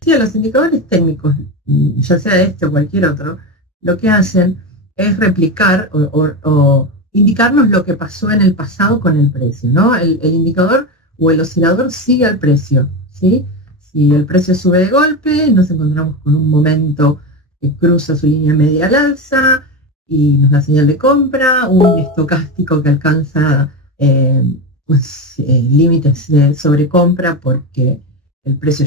Sí, los indicadores técnicos, ya sea este o cualquier otro, lo que hacen es replicar o indicarnos lo que pasó en el pasado con el precio, ¿no? El indicador o el oscilador sigue al precio, ¿sí? Si el precio sube de golpe, nos encontramos con un momento que cruza su línea media al alza y nos da señal de compra, un estocástico que alcanza límites de sobrecompra porque el precio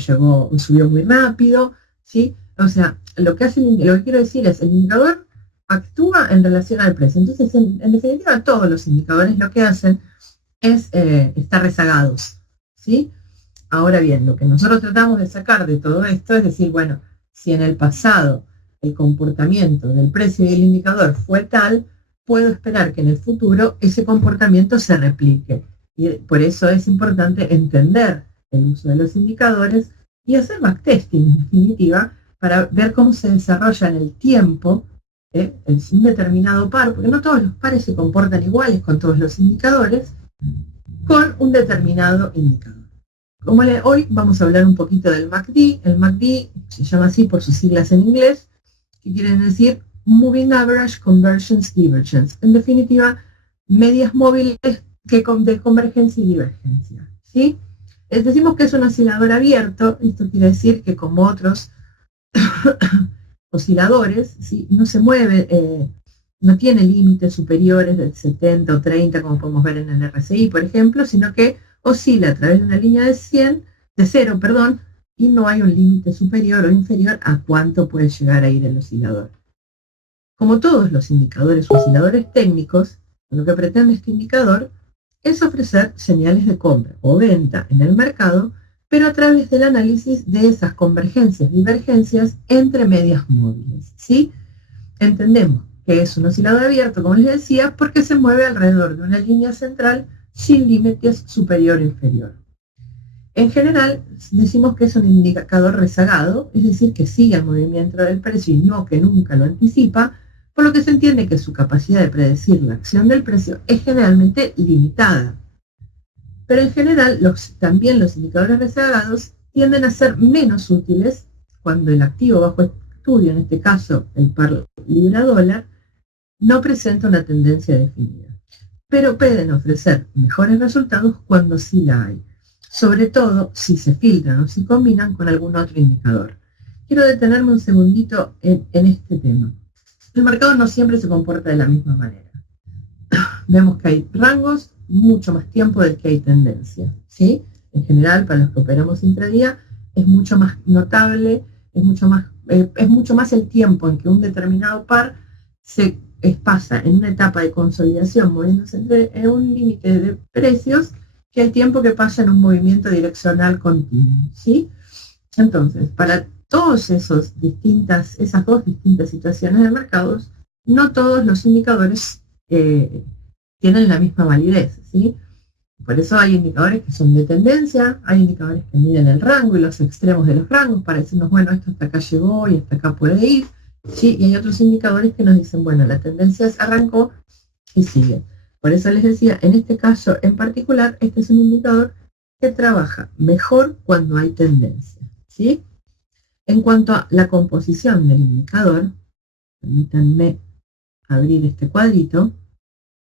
subió muy rápido, ¿sí? O sea, lo que quiero decir es, el indicador actúa en relación al precio. Entonces, en definitiva, todos los indicadores lo que hacen es estar rezagados, ¿sí? Ahora bien, lo que nosotros tratamos de sacar de todo esto es decir, bueno, si en el pasado el comportamiento del precio y el indicador fue tal, puedo esperar que en el futuro ese comportamiento se replique. Y por eso es importante entender el uso de los indicadores y hacer backtesting, en definitiva, para ver cómo se desarrolla en el tiempo un determinado par, porque no todos los pares se comportan iguales con todos los indicadores, con un determinado indicador. Hoy vamos a hablar un poquito del MACD. El MACD se llama así por sus siglas en inglés, que quieren decir Moving Average Convergence Divergence. En definitiva, medias móviles de convergencia y divergencia, ¿sí? Decimos que es un oscilador abierto. Esto quiere decir que como otros osciladores, ¿sí? No se mueve, no tiene límites superiores del 70 o 30, como podemos ver en el RSI, por ejemplo, sino que oscila a través de una línea de cero, y no hay un límite superior o inferior a cuánto puede llegar a ir el oscilador. Como todos los indicadores o osciladores técnicos, lo que pretende este indicador es ofrecer señales de compra o venta en el mercado, pero a través del análisis de esas convergencias, divergencias entre medias móviles, ¿sí? Entendemos que es un oscilador abierto, como les decía, porque se mueve alrededor de una línea central sin límites superior o inferior. En general, decimos que es un indicador rezagado, es decir, que sigue el movimiento del precio y no que nunca lo anticipa, por lo que se entiende que su capacidad de predecir la acción del precio es generalmente limitada. Pero en general, también los indicadores rezagados tienden a ser menos útiles cuando el activo bajo estudio, en este caso el par libra-dólar, no presenta una tendencia definida. Pero pueden ofrecer mejores resultados cuando sí la hay, sobre todo si se filtran o si combinan con algún otro indicador. Quiero detenerme un segundito en este tema. El mercado no siempre se comporta de la misma manera. Vemos que hay rangos mucho más tiempo del que hay tendencia, ¿sí? En general, para los que operamos intradía, es mucho más notable, es mucho más el tiempo en que un determinado par pasa en una etapa de consolidación, moviéndose en un límite de precios, que el tiempo que pasa en un movimiento direccional continuo, ¿sí? Entonces, para todas esas dos distintas situaciones de mercados, no todos los indicadores tienen la misma validez, ¿sí? Por eso hay indicadores que son de tendencia, hay indicadores que miden el rango y los extremos de los rangos para decirnos, bueno, esto hasta acá llegó y hasta acá puede ir, ¿sí? Y hay otros indicadores que nos dicen, bueno, la tendencia arrancó y sigue. Por eso les decía, en este caso en particular, este es un indicador que trabaja mejor cuando hay tendencia, ¿sí? En cuanto a la composición del indicador, permítanme abrir este cuadrito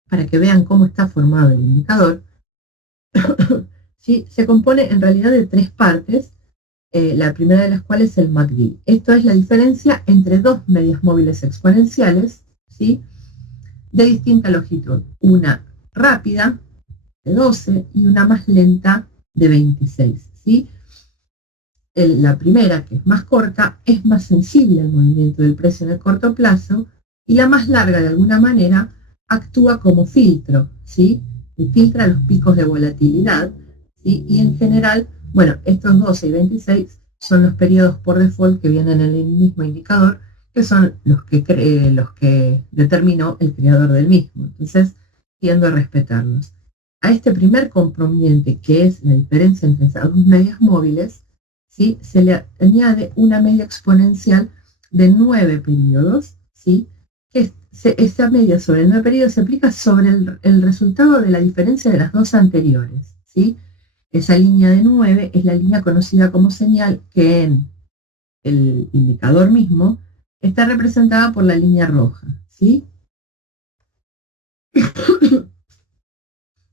para que vean cómo está formado el indicador. ¿Sí? Se compone en realidad de tres partes, la primera de las cuales es el MACD. Esto es la diferencia entre dos medias móviles exponenciales, ¿sí? De distinta longitud, una rápida de 12 y una más lenta de 26, ¿sí? La primera, que es más corta, es más sensible al movimiento del precio en el corto plazo, y la más larga, de alguna manera, actúa como filtro, ¿sí? Y filtra los picos de volatilidad, ¿sí? Y en general, bueno, estos 12 y 26 son los periodos por default que vienen en el mismo indicador, que son los que determinó el creador del mismo. Entonces, tiendo a respetarlos. A este primer componente, que es la diferencia entre esas dos medias móviles, ¿sí? Se le añade una media exponencial de 9 periodos, ¿sí? Esa media sobre el 9 periodos se aplica sobre el resultado de la diferencia de las dos anteriores, ¿sí? Esa línea de 9 es la línea conocida como señal, que en el indicador mismo, está representada por la línea roja, ¿sí?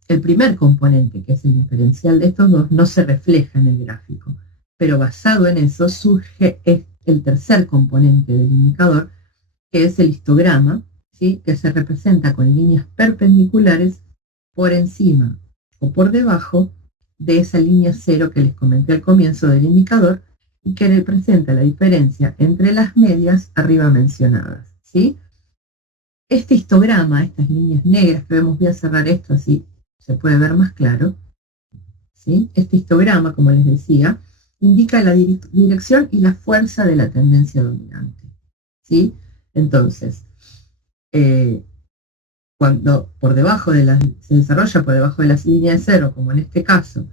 El primer componente, que es el diferencial de estos dos, no se refleja en el gráfico, pero basado en eso surge el tercer componente del indicador, que es el histograma, ¿sí? Que se representa con líneas perpendiculares por encima o por debajo de esa línea cero que les comenté al comienzo del indicador y que representa la diferencia entre las medias arriba mencionadas, ¿sí? Este histograma, estas líneas negras que vemos, voy a cerrar esto así se puede ver más claro, ¿sí? Este histograma, como les decía, indica la dirección y la fuerza de la tendencia dominante, ¿sí? Entonces, cuando se desarrolla por debajo de las líneas de cero, como en este caso,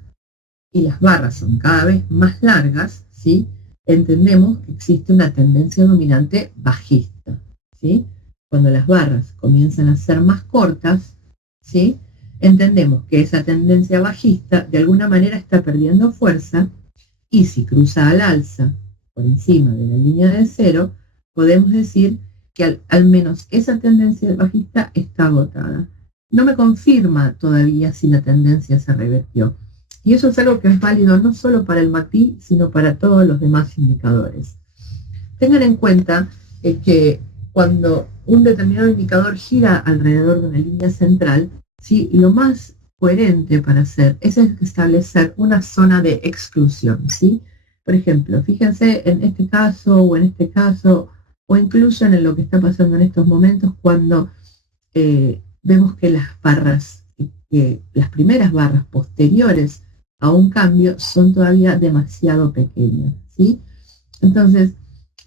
y las barras son cada vez más largas, ¿sí? Entendemos que existe una tendencia dominante bajista, ¿sí? Cuando las barras comienzan a ser más cortas, ¿sí? Entendemos que esa tendencia bajista de alguna manera está perdiendo fuerza y si cruza al alza por encima de la línea de cero, podemos decir que al menos esa tendencia bajista está agotada. No me confirma todavía si la tendencia se revertió. Y eso es algo que es válido no solo para el MACD, sino para todos los demás indicadores. Tengan en cuenta que cuando un determinado indicador gira alrededor de una línea central, ¿sí? Lo más coherente para hacer es establecer una zona de exclusión, ¿sí? Por ejemplo, fíjense en este caso o en este caso, o incluso en lo que está pasando en estos momentos cuando vemos que las barras, las primeras barras posteriores a un cambio son todavía demasiado pequeñas, ¿sí? Entonces,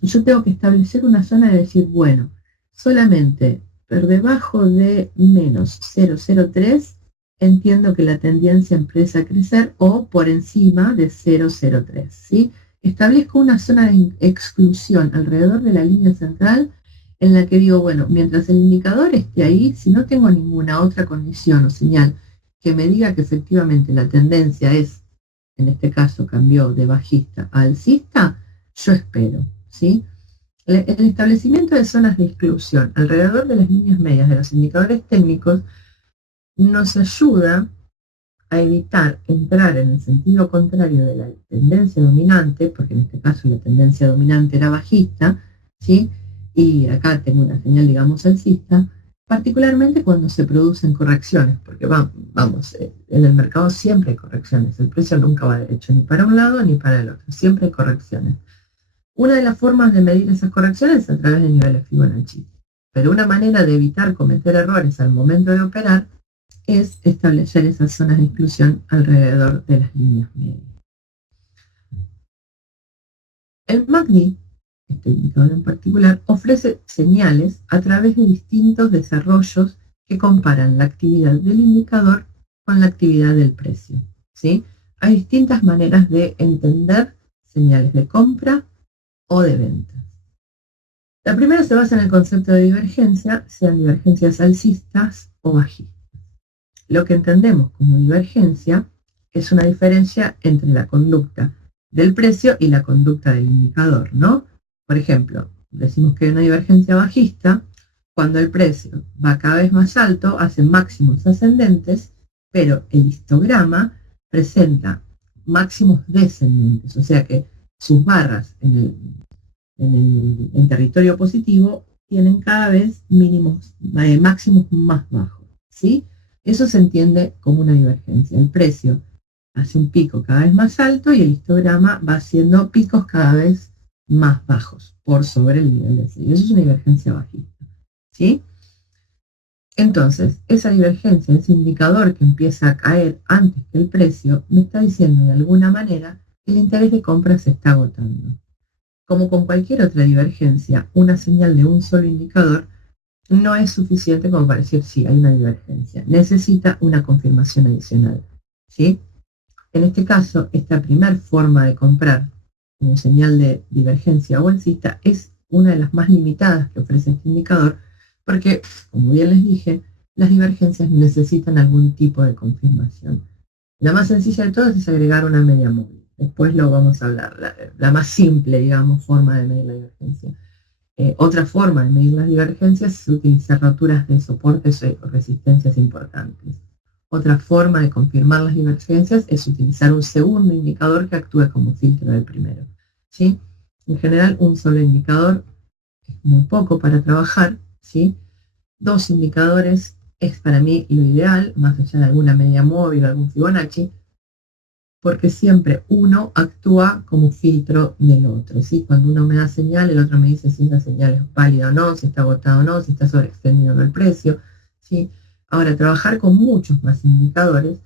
yo tengo que establecer una zona de decir, bueno, solamente por debajo de menos 0,03 entiendo que la tendencia empieza a crecer o por encima de 0,03, ¿sí? Establezco una zona de exclusión alrededor de la línea central en la que digo, bueno, mientras el indicador esté ahí, si no tengo ninguna otra condición o señal que me diga que efectivamente la tendencia es, en este caso cambió de bajista a alcista, yo espero, ¿sí? El establecimiento de zonas de exclusión alrededor de las líneas medias de los indicadores técnicos nos ayuda a evitar entrar en el sentido contrario de la tendencia dominante, porque en este caso la tendencia dominante era bajista, ¿sí? Y acá tengo una señal, digamos, alcista, particularmente cuando se producen correcciones, porque vamos, en el mercado siempre hay correcciones, el precio nunca va derecho ni para un lado ni para el otro, siempre hay correcciones. Una de las formas de medir esas correcciones es a través de niveles Fibonacci, pero una manera de evitar cometer errores al momento de operar es establecer esas zonas de exclusión alrededor de las líneas medias. El MACD, este indicador en particular, ofrece señales a través de distintos desarrollos que comparan la actividad del indicador con la actividad del precio, ¿sí? Hay distintas maneras de entender señales de compra o de venta. La primera se basa en el concepto de divergencia, sean divergencias alcistas o bajistas. Lo que entendemos como divergencia es una diferencia entre la conducta del precio y la conducta del indicador, ¿no? Por ejemplo, decimos que hay una divergencia bajista cuando el precio va cada vez más alto, hace máximos ascendentes, pero el histograma presenta máximos descendentes, o sea que sus barras en territorio positivo tienen cada vez máximos más bajos, ¿sí? Eso se entiende como una divergencia. El precio hace un pico cada vez más alto y el histograma va haciendo picos cada vez más bajos por sobre el nivel de serie. Eso es una divergencia bajista, ¿sí? Entonces, esa divergencia, ese indicador que empieza a caer antes que el precio, me está diciendo de alguna manera que el interés de compra se está agotando. Como con cualquier otra divergencia, una señal de un solo indicador no es suficiente como para decir sí, hay una divergencia. Necesita una confirmación adicional, ¿sí? En este caso, esta primera forma de comprar como señal de divergencia o alcista es una de las más limitadas que ofrece este indicador porque, como bien les dije, las divergencias necesitan algún tipo de confirmación. La más sencilla de todas es agregar una media móvil. después lo vamos a hablar, la más simple, digamos, forma de medir la divergencia. Otra forma de medir las divergencias es utilizar roturas de soportes o resistencias importantes. Otra forma de confirmar las divergencias es utilizar un segundo indicador que actúe como filtro del primero, ¿sí? En general, un solo indicador es muy poco para trabajar, ¿sí? Dos indicadores es para mí lo ideal, más allá de alguna media móvil o algún Fibonacci, porque siempre uno actúa como filtro del otro, ¿sí? Cuando uno me da señal, el otro me dice si esa señal es válida o no, si está agotado o no, si está sobreextendido o no el precio, ¿sí? Ahora, trabajar con muchos más indicadores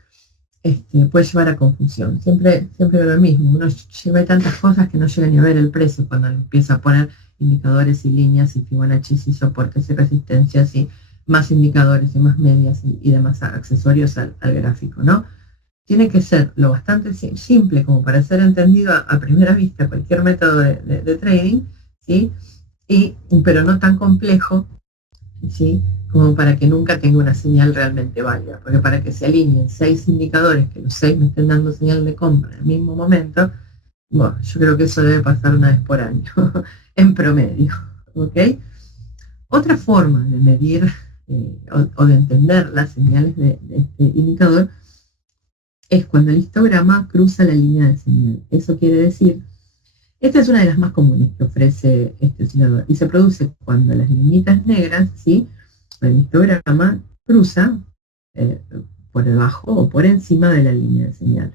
puede llevar a confusión. Siempre lo mismo, uno lleva tantas cosas que no llega ni a ver el precio cuando empieza a poner indicadores y líneas y Fibonacci y soportes y resistencias y más indicadores y más medias y demás accesorios al gráfico, ¿no? Tiene que ser lo bastante simple como para ser entendido a primera vista cualquier método de trading, ¿sí? Pero no tan complejo, ¿sí? Como para que nunca tenga una señal realmente válida, porque para que se alineen 6 indicadores, que los 6 me estén dando señal de compra en el mismo momento, bueno, yo creo que eso debe pasar una vez por año, en promedio, ¿ok? Otra forma de medir o de entender las señales de este indicador es cuando el histograma cruza la línea de señal. Eso quiere decir, esta es una de las más comunes que ofrece este oscilador y se produce cuando las linitas negras, ¿sí? El histograma cruza por debajo o por encima de la línea de señal.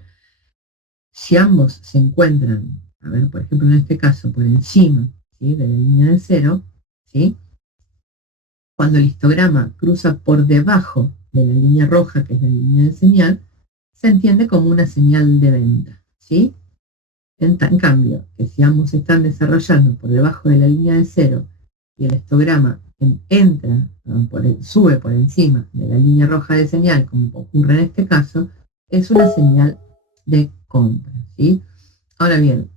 Si ambos se encuentran, a ver, por ejemplo, en este caso, por encima, ¿sí?, de la línea de cero, ¿sí? Cuando el histograma cruza por debajo de la línea roja, que es la línea de señal, se entiende como una señal de venta, ¿sí? En cambio, que si ambos están desarrollando por debajo de la línea de cero y el histograma entra, sube por encima de la línea roja de señal, como ocurre en este caso, es una señal de compra, ¿sí? Ahora bien,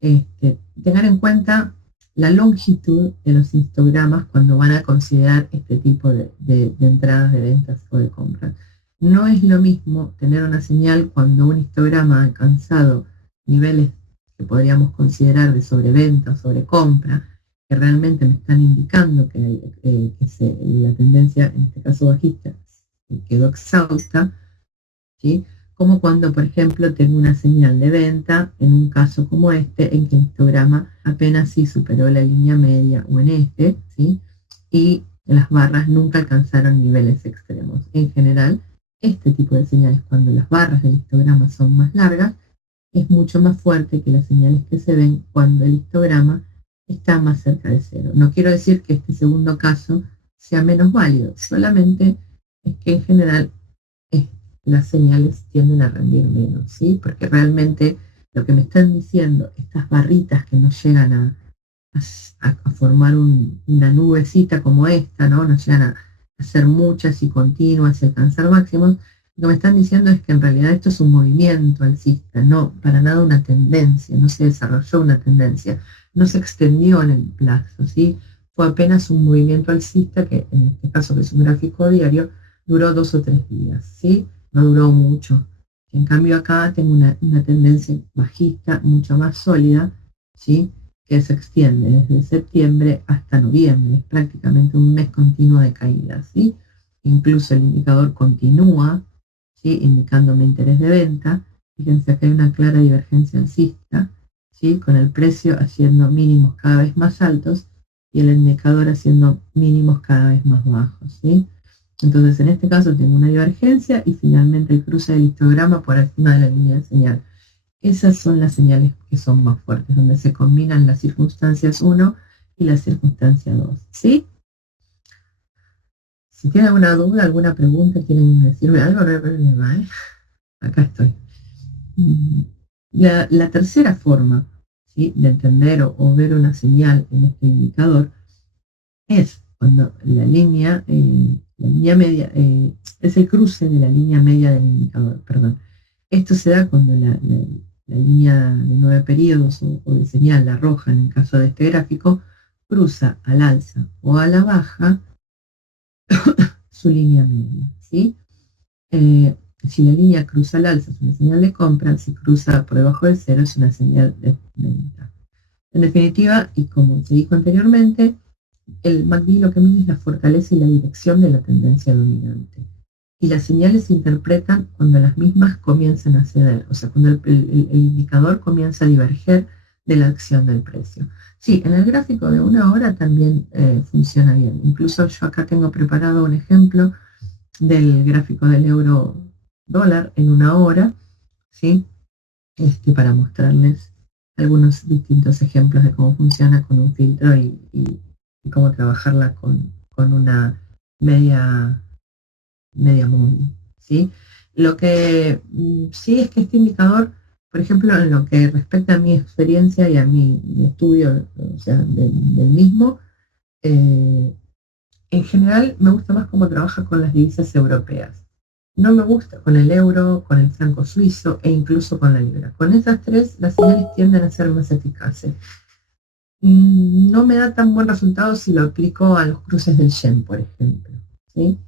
tener en cuenta la longitud de los histogramas cuando van a considerar este tipo de entradas de ventas o de compras. No es lo mismo tener una señal cuando un histograma ha alcanzado niveles que podríamos considerar de sobreventa o sobrecompra, que realmente me están indicando que la tendencia, en este caso bajista, quedó exhausta, ¿sí? Como cuando, por ejemplo, tengo una señal de venta, en un caso como este, en que el histograma apenas sí superó la línea media o en este, ¿sí? Y las barras nunca alcanzaron niveles extremos. En general, este tipo de señales, cuando las barras del histograma son más largas, es mucho más fuerte que las señales que se ven cuando el histograma está más cerca de cero. No quiero decir que este segundo caso sea menos válido, solamente es que en general las señales tienden a rendir menos, ¿sí? Porque realmente lo que me están diciendo, estas barritas que no llegan a formar una nubecita como esta, ¿no? No llegan a ser muchas y continuas y alcanzar máximos, lo que me están diciendo es que en realidad esto es un movimiento alcista, no para nada una tendencia, no se desarrolló una tendencia, no se extendió en el plazo, ¿sí? Fue apenas un movimiento alcista que, en este caso que es un gráfico diario, duró 2 o 3 días, ¿sí? No duró mucho. En cambio acá tengo una tendencia bajista mucho más sólida, ¿sí?, que se extiende desde septiembre hasta noviembre, es prácticamente un mes continuo de caída, ¿sí? Incluso el indicador continúa, ¿sí?, indicándome interés de venta. Fíjense que hay una clara divergencia alcista, ¿sí?, con el precio haciendo mínimos cada vez más altos y el indicador haciendo mínimos cada vez más bajos, ¿sí? Entonces, en este caso tengo una divergencia y finalmente el cruce del histograma por encima de la línea de señal. Esas son las señales que son más fuertes, donde se combinan las circunstancias 1 y la circunstancia 2, ¿sí? Si tienen alguna duda, alguna pregunta, quieren decirme algo, no hay problema, ¿eh? Acá estoy. La tercera forma, ¿sí?, de entender o ver una señal en este indicador es cuando la línea media, es el cruce de la línea media del indicador, perdón. Esto se da cuando la línea de 9 periodos o de señal, la roja en el caso de este gráfico, cruza al alza o a la baja su línea media, ¿sí? Si la línea cruza al alza es una señal de compra, si cruza por debajo del cero es una señal de venta. En definitiva, y como se dijo anteriormente, el MACD lo que mide es la fortaleza y la dirección de la tendencia dominante. Y las señales se interpretan cuando las mismas comienzan a ceder, o sea, cuando el indicador comienza a diverger de la acción del precio. Sí, en el gráfico de una hora también funciona bien. Incluso yo acá tengo preparado un ejemplo del gráfico del euro dólar en una hora, ¿sí? Para mostrarles algunos distintos ejemplos de cómo funciona con un filtro y cómo trabajarla con una media móvil, ¿sí? Lo que sí es que este indicador, por ejemplo, en lo que respecta a mi experiencia y a mi estudio, o sea, del mismo, eh, en general me gusta más cómo trabaja con las divisas europeas. No me gusta con el euro, con el franco suizo e incluso con la libra. Con esas tres, las señales tienden a ser más eficaces. No me da tan buen resultado si lo aplico a los cruces del yen, por ejemplo, ¿sí?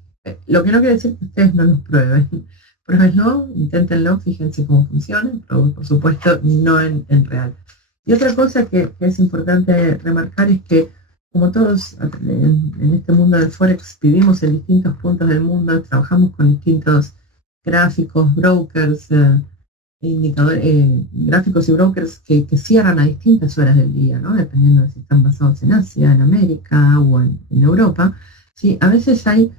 Lo que no quiere decir que ustedes no los prueben. Pruébenlo, inténtenlo, fíjense cómo funciona, pero por supuesto no en real. Y otra cosa que es importante remarcar es que como todos en este mundo del Forex vivimos en distintos puntos del mundo, trabajamos con distintos gráficos, brokers, gráficos y brokers que cierran a distintas horas del día, ¿no? Dependiendo de si están basados en Asia, en América o en Europa. ¿Sí? A veces hay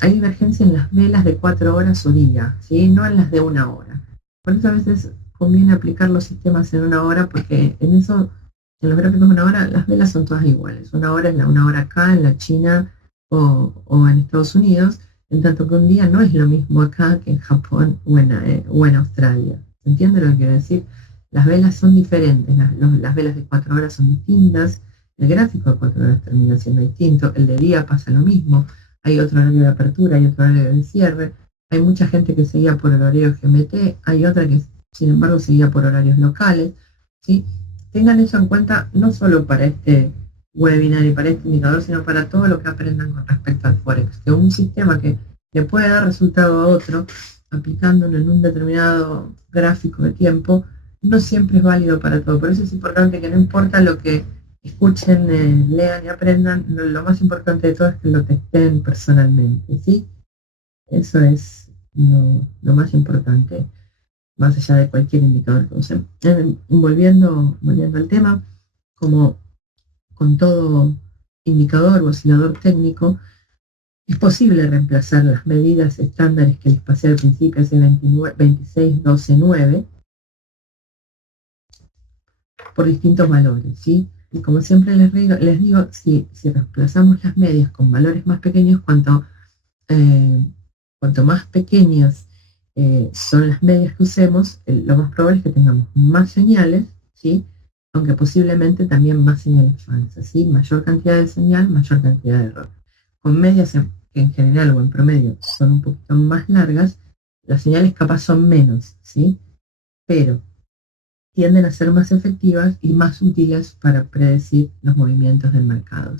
divergencia en las velas de 4 horas o día, ¿sí? No en las de una hora. Por eso a veces conviene aplicar los sistemas en una hora, porque en los gráficos de una hora, las velas son todas iguales. Una hora es una hora acá, en la China o en Estados Unidos, en tanto que un día no es lo mismo acá que en Japón o en Australia. ¿Se entiende lo que quiero decir? Las velas son diferentes, las velas de 4 horas son distintas, el gráfico de 4 horas termina siendo distinto, el de día pasa lo mismo, hay otro horario de apertura, hay otro horario de cierre, hay mucha gente que seguía por el horario GMT, hay otra que sin embargo seguía por horarios locales, ¿sí? Tengan eso en cuenta no solo para este webinar y para este indicador, sino para todo lo que aprendan con respecto al Forex, que un sistema que le puede dar resultado a otro, aplicándolo en un determinado gráfico de tiempo, no siempre es válido para todo. Por eso es importante que no importa lo que escuchen, lean y aprendan, lo más importante de todo es que lo testen personalmente, ¿sí? Eso es lo más importante, más allá de cualquier indicador que usen. Volviendo al tema, como con todo indicador o oscilador técnico, es posible reemplazar las medidas estándares que les pasé al principio, ese 26, 12, 9, por distintos valores, ¿sí? Y como siempre les digo si reemplazamos las medias con valores más pequeños, cuanto más pequeñas son las medias que usemos, lo más probable es que tengamos más señales, ¿sí? Aunque posiblemente también más señales falsas, ¿sí? Mayor cantidad de señal, mayor cantidad de error. Con medias que en general o en promedio son un poquito más largas, las señales capaz son menos, ¿sí? Pero tienden a ser más efectivas y más útiles para predecir los movimientos del mercado.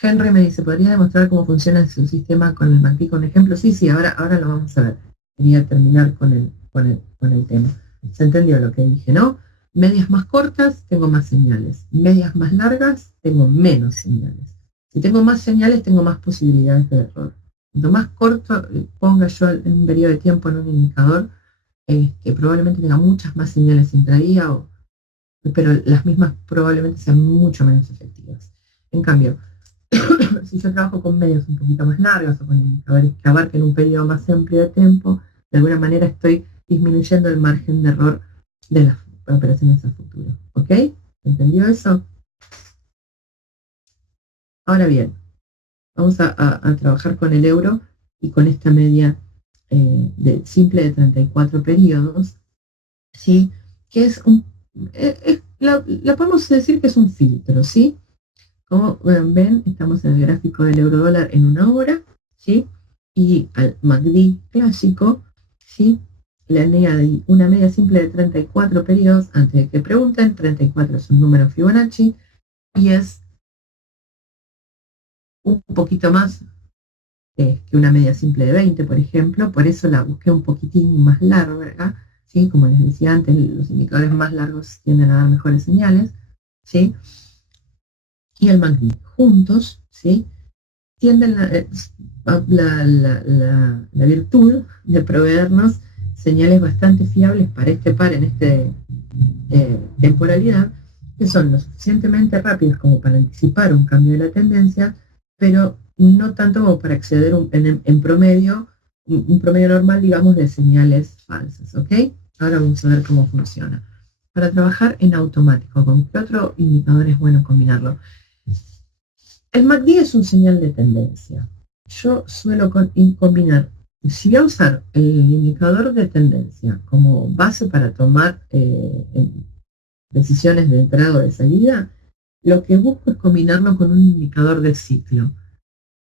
Henry me dice, ¿podría demostrar cómo funciona su sistema con el MACD con ejemplo? Sí, ahora lo vamos a ver. Quería terminar con el tema. ¿Se entendió lo que dije, no? Medias más cortas, tengo más señales. Medias más largas, tengo menos señales. Si tengo más señales, tengo más posibilidades de error. Cuanto más corto ponga yo en un periodo de tiempo en un indicador, probablemente tenga muchas más señales intradía, pero las mismas probablemente sean mucho menos efectivas. En cambio, si yo trabajo con medias un poquito más largas o con indicadores que abarquen un periodo más amplio de tiempo, de alguna manera estoy disminuyendo el margen de error de las operaciones a futuro. ¿Ok? ¿Entendió eso? Ahora bien, vamos a trabajar con el euro y con esta media simple de 34 periodos, ¿sí? Que es la podemos decir que es un filtro, ¿sí? Como ven, estamos en el gráfico del euro dólar en una hora, ¿sí? Y al MACD clásico, ¿sí? Una media simple de 34 periodos, antes de que pregunten, 34 es un número Fibonacci y es un poquito más que una media simple de 20, por ejemplo. Por eso la busqué un poquitín más larga, ¿sí? Como les decía antes, los indicadores más largos tienden a dar mejores señales, ¿sí? Y el MACD juntos, ¿sí? Tienden la virtud de proveernos señales bastante fiables para este par en esta temporalidad, que son lo suficientemente rápidas como para anticipar un cambio de la tendencia, pero no tanto como para acceder en promedio, un promedio normal, digamos, de señales falsas, ¿ok? Ahora vamos a ver cómo funciona. Para trabajar en automático, ¿con qué otro indicador es bueno combinarlo? El MACD es un señal de tendencia. Yo suelo combinar, si voy a usar el indicador de tendencia como base para tomar decisiones de entrada o de salida, lo que busco es combinarlo con un indicador de ciclo,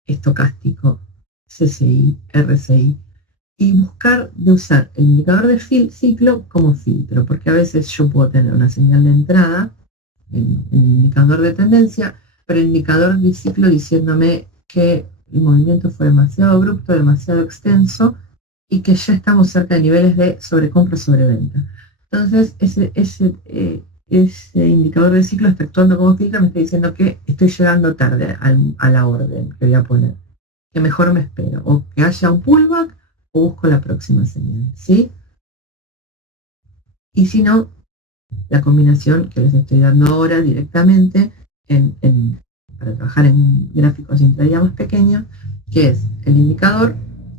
estocástico, CCI, RSI, y buscar de usar el indicador de ciclo como filtro, porque a veces yo puedo tener una señal de entrada en el indicador de tendencia, pero el indicador de ciclo diciéndome que el movimiento fue demasiado abrupto, demasiado extenso y que ya estamos cerca de niveles de sobrecompra, sobreventa. Entonces, ese indicador de ciclo está actuando como filtro, me está diciendo que estoy llegando tarde a la orden que voy a poner, que mejor me espero, o que haya un pullback o busco la próxima señal, ¿sí? Y si no, la combinación que les estoy dando ahora directamente para trabajar en gráficos intradía más pequeños, que es el indicador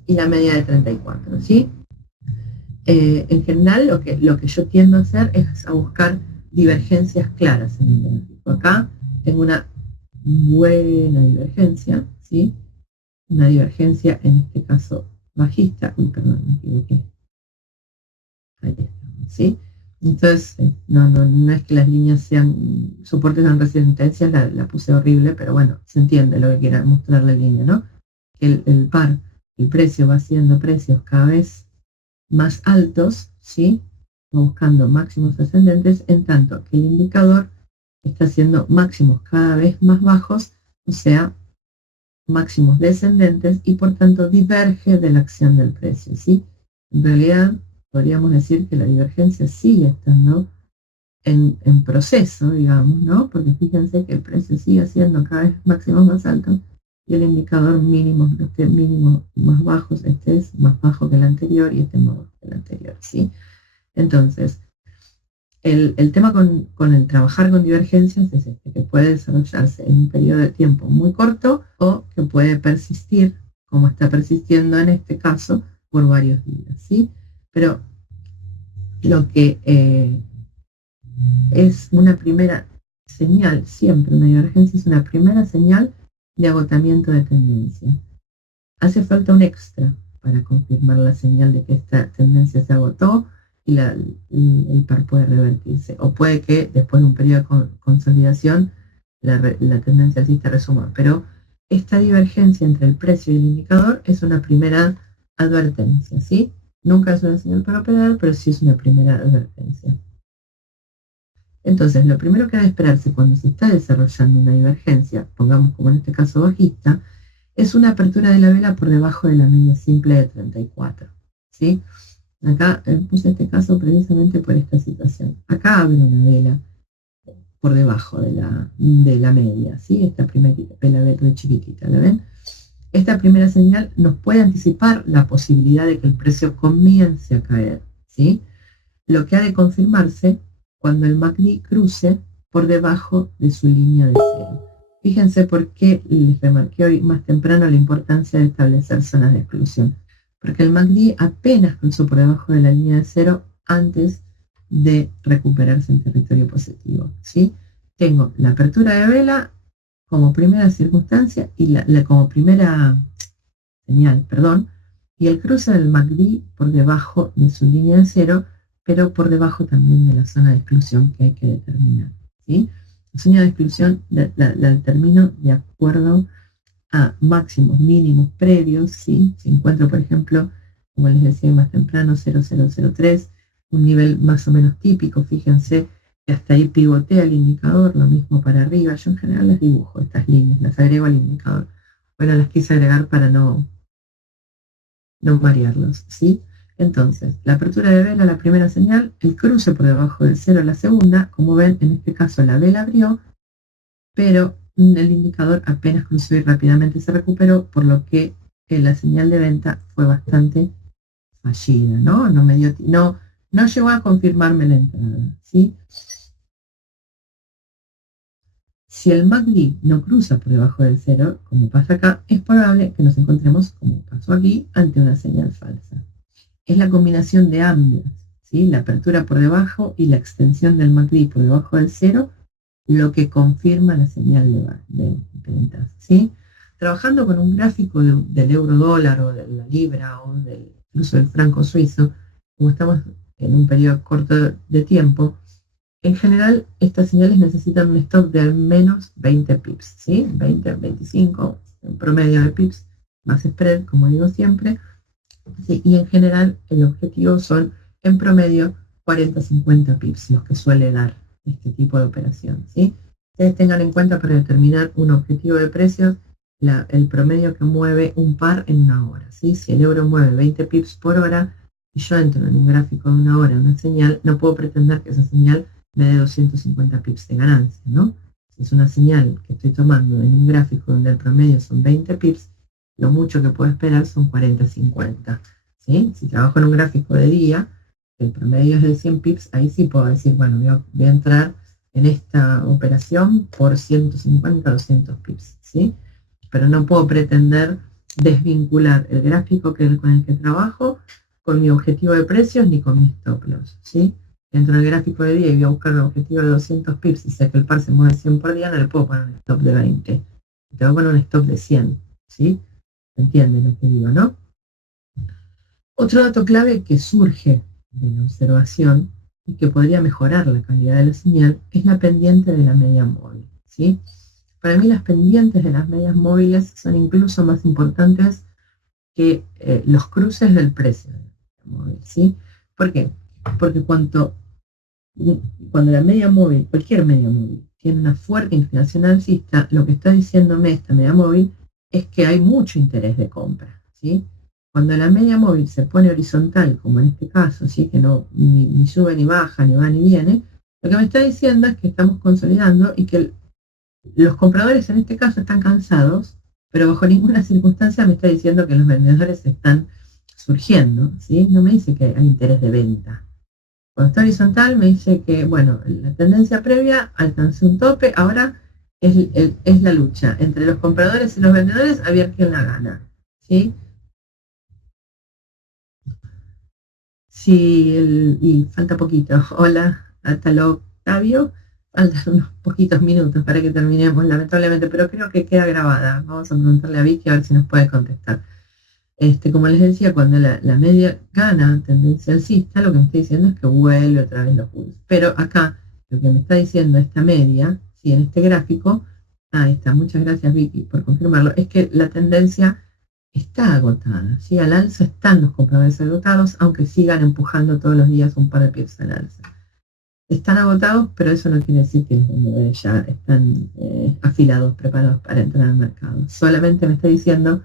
y la media de 34, ¿sí? En general, lo que yo tiendo a hacer es a buscar divergencias claras en el gráfico. Acá tengo una buena divergencia, ¿sí? Una divergencia, en este caso, bajista. Uy, perdón, me equivoqué. Ahí estamos, ¿sí? Entonces, no es que las líneas sean soportes en resistencias, la puse horrible, pero bueno, se entiende lo que quiera mostrar la línea, ¿no? Que el par, el precio va haciendo precios cada vez más altos, ¿sí? Buscando máximos ascendentes, en tanto que el indicador está haciendo máximos cada vez más bajos, o sea, máximos descendentes, y por tanto diverge de la acción del precio, ¿sí? En realidad, podríamos decir que la divergencia sigue estando en proceso, digamos, ¿no? Porque fíjense que el precio sigue haciendo cada vez máximos más altos y el indicador mínimo más bajos, este es más bajo que el anterior y este más bajo que el anterior, ¿sí? Entonces, el tema con el trabajar con divergencias es este, que puede desarrollarse en un periodo de tiempo muy corto o que puede persistir, como está persistiendo en este caso, por varios días, ¿sí? Pero lo que es una primera señal, siempre una divergencia es una primera señal de agotamiento de tendencia. Hace falta un extra para confirmar la señal de que esta tendencia se agotó y el par puede revertirse. O puede que después de un periodo de consolidación la tendencia alcista resuma. Pero esta divergencia entre el precio y el indicador es una primera advertencia, ¿sí? Nunca es una señal para operar, pero sí es una primera advertencia. Entonces, lo primero que debe esperarse cuando se está desarrollando una divergencia, pongamos como en este caso bajista, es una apertura de la vela por debajo de la media simple de 34, ¿sí? Acá puse este caso precisamente por esta situación. Acá abre una vela por debajo de la media, ¿sí? Esta primera vela verde chiquitita, ¿la ven? Esta primera señal nos puede anticipar la posibilidad de que el precio comience a caer, ¿sí? Lo que ha de confirmarse cuando el MACD cruce por debajo de su línea de cero. Fíjense por qué les remarqué hoy más temprano la importancia de establecer zonas de exclusión. Porque el MACD apenas cruzó por debajo de la línea de cero antes de recuperarse en territorio positivo, ¿sí? Tengo la apertura de vela como primera circunstancia y como primera señal, perdón, y el cruce del MACD por debajo de su línea de cero, pero por debajo también de la zona de exclusión que hay que determinar, ¿sí? La zona de exclusión la determino de acuerdo a máximos, mínimos previos, ¿sí? Si encuentro, por ejemplo, como les decía más temprano, 0003, un nivel más o menos típico, fíjense que hasta ahí pivotea el indicador, lo mismo para arriba, yo en general les dibujo estas líneas, las agrego al indicador. Bueno, las quise agregar para no marearlos, ¿sí? Entonces, la apertura de vela, la primera señal, el cruce por debajo del cero, la segunda. Como ven, en este caso la vela abrió, pero el indicador apenas cruzó y rápidamente se recuperó, por lo que la señal de venta fue bastante fallida, ¿no? No llegó a confirmarme la entrada, ¿sí? Si el MACD no cruza por debajo del cero, como pasa acá, es probable que nos encontremos, como pasó aquí, ante una señal falsa. Es la combinación de ambas, ¿sí? La apertura por debajo y la extensión del MACD por debajo del cero, lo que confirma la señal de ventas, ¿sí? Trabajando con un gráfico del euro dólar o de la libra o incluso del franco suizo, como estamos en un periodo corto de tiempo, en general estas señales necesitan un stop de al menos 20 pips, ¿sí? 20, 25, en promedio de pips, más spread, como digo siempre, ¿sí? Y en general el objetivo son en promedio 40-50 pips, los que suele dar este tipo de operación, ¿sí? Ustedes tengan en cuenta para determinar un objetivo de precios el promedio que mueve un par en una hora, ¿sí? Si el euro mueve 20 pips por hora y yo entro en un gráfico de una hora, una señal, no puedo pretender que esa señal me dé 250 pips de ganancia, ¿no? Si es una señal que estoy tomando en un gráfico donde el promedio son 20 pips, lo mucho que puedo esperar son 40-50, ¿sí? Si trabajo en un gráfico de día, el promedio es de 100 pips, ahí sí puedo decir, bueno, voy a entrar en esta operación por 150-200 pips, ¿sí? Pero no puedo pretender desvincular el gráfico con el que trabajo con mi objetivo de precios ni con mi stop loss, ¿sí? Dentro del gráfico de día y voy a buscar un objetivo de 200 pips y sé que el par se mueve 100 por día, no le puedo poner un stop de 20. Te voy a poner un stop de 100, ¿sí? ¿Entienden lo que digo, no? Otro dato clave que surge de la observación y que podría mejorar la calidad de la señal es la pendiente de la media móvil, ¿sí? Para mí las pendientes de las medias móviles son incluso más importantes que los cruces del precio de la media móvil, ¿sí? ¿Por qué? Porque cuando la media móvil, cualquier media móvil, tiene una fuerte inclinación alcista, lo que está diciéndome esta media móvil es que hay mucho interés de compra, ¿sí? Cuando la media móvil se pone horizontal, como en este caso, ¿sí? Que no ni sube ni baja, ni va ni viene, lo que me está diciendo es que estamos consolidando y que los compradores en este caso están cansados, pero bajo ninguna circunstancia me está diciendo que los vendedores están surgiendo, ¿sí? No me dice que hay interés de venta. Cuando está horizontal me dice que, bueno, la tendencia previa alcanzó un tope, ahora es la lucha entre los compradores y los vendedores, a ver quién la gana, ¿sí? Y falta poquito. Hola, hasta lo Octavio. Faltan unos poquitos minutos para que terminemos, lamentablemente, pero creo que queda grabada. Vamos a preguntarle a Vicky a ver si nos puede contestar. Como les decía, cuando la media gana tendencia alcista, lo que me está diciendo es que vuelve otra vez los bulls. Pero acá, lo que me está diciendo esta media, ¿sí? En este gráfico, ahí está, muchas gracias Vicky por confirmarlo, es que la tendencia está agotada, ¿sí? Al alza están los compradores agotados, aunque sigan empujando todos los días un par de pies al alza. Están agotados, pero eso no quiere decir que los vendedores ya están afilados, preparados para entrar al mercado. Solamente me está diciendo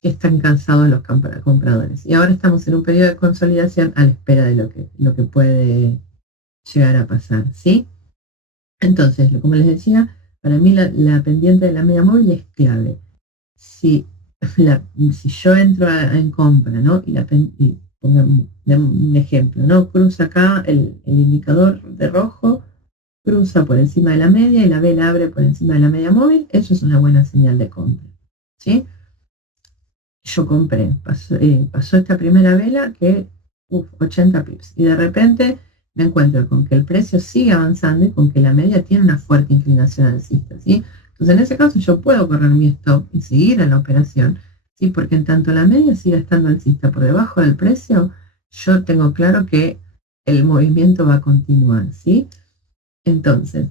que están cansados los compradores. Y ahora estamos en un periodo de consolidación a la espera de lo que puede llegar a pasar, ¿sí? Entonces, como les decía, para mí la pendiente de la media móvil es clave. Si yo entro en compra, ¿no? Y pongamos un ejemplo, ¿no? Cruza acá el indicador de rojo, cruza por encima de la media y la vela abre por encima de la media móvil, eso es una buena señal de compra, ¿sí? Yo compré, pasó esta primera vela que, 80 pips, y de repente me encuentro con que el precio sigue avanzando y con que la media tiene una fuerte inclinación alcista, ¿sí? Entonces en ese caso yo puedo correr mi stop y seguir en la operación, ¿sí? Porque en tanto la media siga estando alcista por debajo del precio, yo tengo claro que el movimiento va a continuar, ¿sí? Entonces,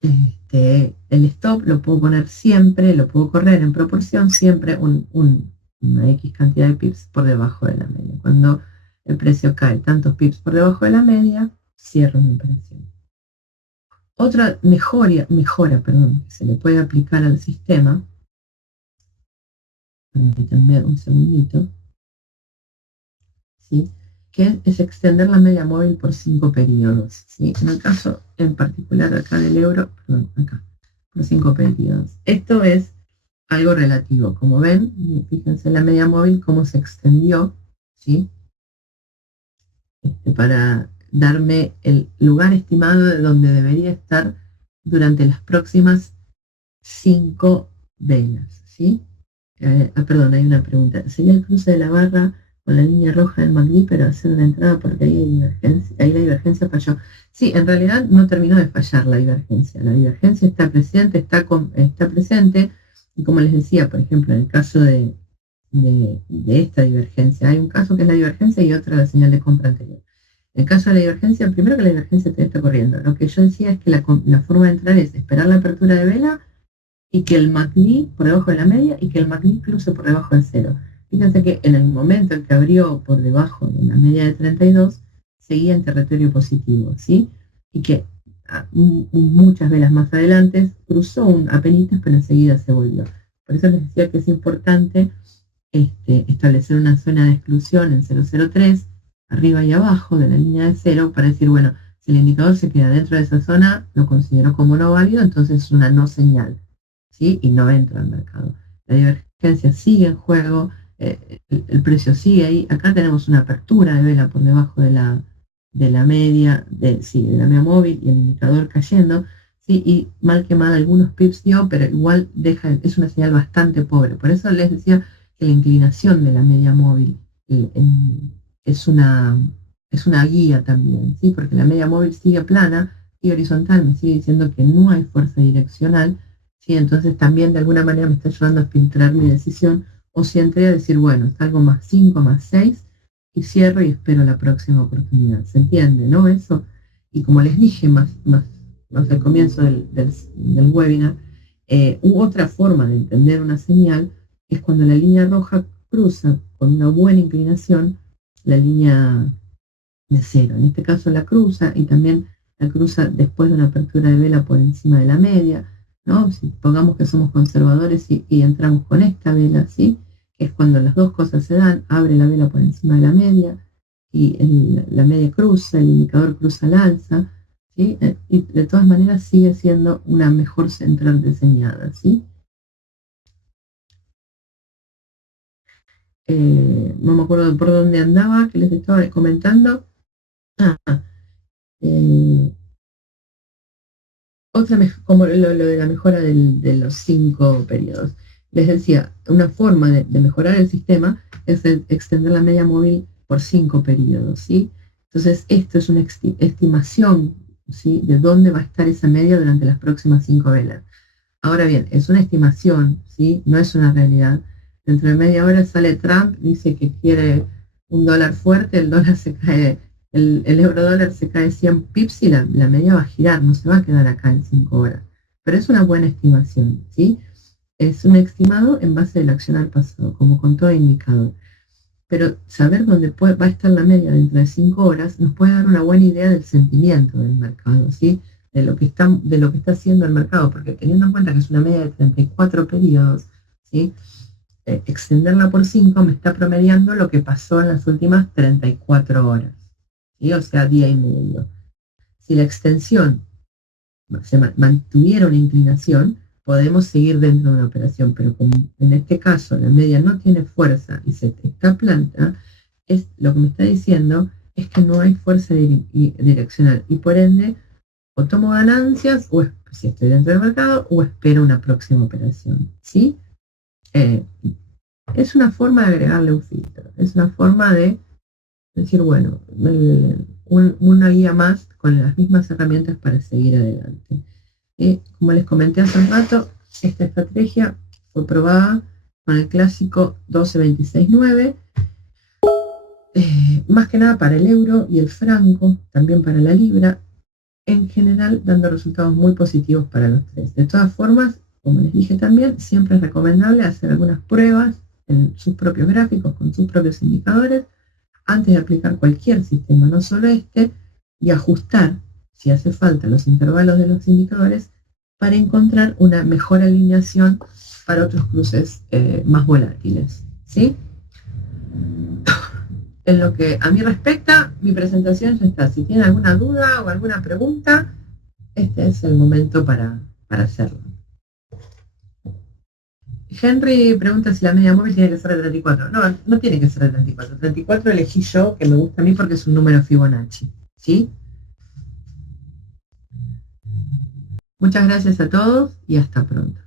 el stop lo puedo poner siempre, lo puedo correr en proporción siempre una X cantidad de pips por debajo de la media. Cuando el precio cae tantos pips por debajo de la media, cierro mi operación. Otra mejora, que se le puede aplicar al sistema permítanme un segundito, ¿sí? Que es extender la media móvil por 5 periodos, ¿sí? En el caso en particular acá del euro, perdón, acá, por 5 periodos. Esto es algo relativo. Como ven, fíjense la media móvil cómo se extendió, ¿sí? Para darme el lugar estimado de donde debería estar durante las próximas 5 velas, ¿sí? Perdón, hay una pregunta. ¿Sería el cruce de la barra con la línea roja del MACD, pero hacer una entrada porque ahí la divergencia falló? Sí, en realidad no terminó de fallar la divergencia. La divergencia está presente, está presente, y como les decía, por ejemplo, en el caso de esta divergencia, hay un caso que es la divergencia y otro la señal de compra anterior. En el caso de la divergencia, primero que la divergencia te está corriendo. Lo que yo decía es que la forma de entrar es esperar la apertura de vela y que el MACD por debajo de la media y que el MACD cruce por debajo del cero. Fíjense que en el momento en que abrió por debajo de la media de 32, seguía en territorio positivo, ¿sí? Y que muchas velas más adelante cruzó un apenitas, pero enseguida se volvió. Por eso les decía que es importante establecer una zona de exclusión en 003, arriba y abajo de la línea de cero, para decir, bueno, si el indicador se queda dentro de esa zona, lo considero como no válido, entonces es una no señal, ¿sí? Y no entra al mercado. La divergencia sigue en juego, el precio sigue ahí. Acá tenemos una apertura de vela por debajo de la media, de la media móvil y el indicador cayendo, ¿sí? Y mal que mal algunos pips dio, pero igual es una señal bastante pobre. Por eso les decía que la inclinación de la media móvil es una guía también, ¿sí? Porque la media móvil sigue plana y horizontal, me sigue diciendo que no hay fuerza direccional, ¿sí? Entonces también de alguna manera me está ayudando a filtrar mi decisión, o si entré a decir, bueno, salgo más 5, más 6 y cierro y espero la próxima oportunidad. ¿Se entiende, no? Eso, y como les dije más al comienzo del webinar, otra forma de entender una señal es cuando la línea roja cruza con una buena inclinación la línea de cero. En este caso la cruza y también la cruza después de una apertura de vela por encima de la media, ¿no? Si pongamos que somos conservadores y entramos con esta vela, ¿sí? Es cuando las dos cosas se dan, abre la vela por encima de la media y la media cruza, el indicador cruza al alza, ¿sí? Y de todas maneras sigue siendo una mejor central diseñada, ¿sí? No me acuerdo por dónde andaba, que les estaba comentando. Eh, como lo de la mejora de los 5 periodos. Les decía, una forma de mejorar el sistema es extender la media móvil por 5 periodos, ¿sí? Entonces, esto es una estimación, ¿sí? De dónde va a estar esa media durante las próximas 5 velas. Ahora bien, es una estimación, ¿sí? No es una realidad. Dentro de media hora sale Trump, dice que quiere un dólar fuerte, el dólar se cae, el euro dólar se cae 100 pips y la media va a girar, no se va a quedar acá en 5 horas. Pero es una buena estimación, ¿sí? Es un estimado en base del accionar pasado, como con todo indicador. Pero saber dónde va a estar la media dentro de 5 horas nos puede dar una buena idea del sentimiento del mercado, ¿sí? De lo que está haciendo el mercado, porque teniendo en cuenta que es una media de 34 periodos, ¿sí? Extenderla por 5 me está promediando lo que pasó en las últimas 34 horas, ¿sí? O sea, día y medio. Si la extensión se mantuviera una inclinación, podemos seguir dentro de una operación, pero como en este caso la media no tiene fuerza y se está planta, lo que me está diciendo es que no hay fuerza direccional y por ende o tomo ganancias o si estoy dentro del mercado o espero una próxima operación, ¿sí? Es una forma de agregarle un filtro, es una forma de decir, bueno, una guía más con las mismas herramientas para seguir adelante. Como les comenté hace un rato, esta estrategia fue probada con el clásico 12-26-9, más que nada para el euro y el franco, también para la libra, en general dando resultados muy positivos para los tres. De todas formas, como les dije también, siempre es recomendable hacer algunas pruebas en sus propios gráficos, con sus propios indicadores, antes de aplicar cualquier sistema, no solo este, y ajustar, si hace falta, los intervalos de los indicadores para encontrar una mejor alineación para otros cruces más volátiles, ¿sí? En lo que a mí respecta, mi presentación ya está. Si tienen alguna duda o alguna pregunta, este es el momento para hacerlo. Henry pregunta si la media móvil tiene que ser de 34. No, no tiene que ser de 34. 34 elegí yo, que me gusta a mí porque es un número Fibonacci, ¿sí? Muchas gracias a todos y hasta pronto.